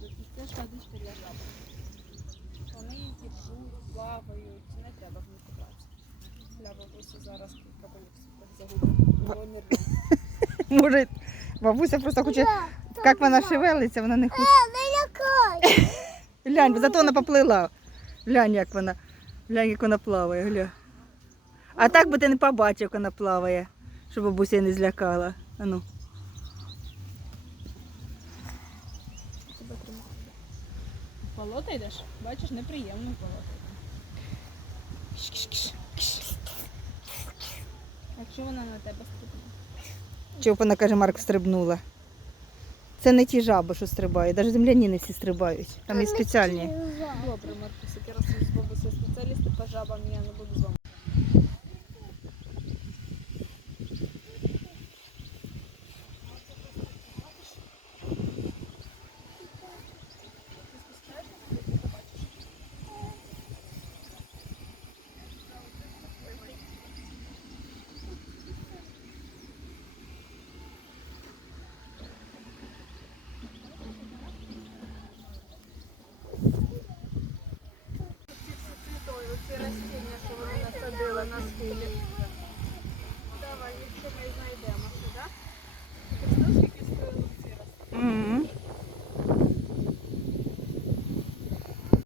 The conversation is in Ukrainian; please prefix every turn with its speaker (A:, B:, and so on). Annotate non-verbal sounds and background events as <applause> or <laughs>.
A: воду. Це ж водичка для жаб. Вони течуть, плавають, не треба в них купатися. Для бабусі зараз капелюк загубив. Бо.
B: Може, бабуся просто хоче, як вона шевелиться, вона не хоче. <laughs> Глянь, зато вона поплила. Глянь, як вона. Глянь, як вона плаває, гля. А так би ти не побачив, як вона плаває, щоб бабуся не злякала. А
A: Тебе тримати. В Болото йдеш? Бачиш, неприємно в болото. Якщо вона на тебе стрибне.
B: Чого вона каже, Марк стрибнула. Це не ті жаби, що стрибають, навіть земляні не всі стрибають. Там є спеціальні.
A: Добре, Маркусик, я раз з бабусею спеціалісти по жабам, я не буду з вами. Ці растіння, що вона насадила на схилі. Давай, якщо не знайдемо.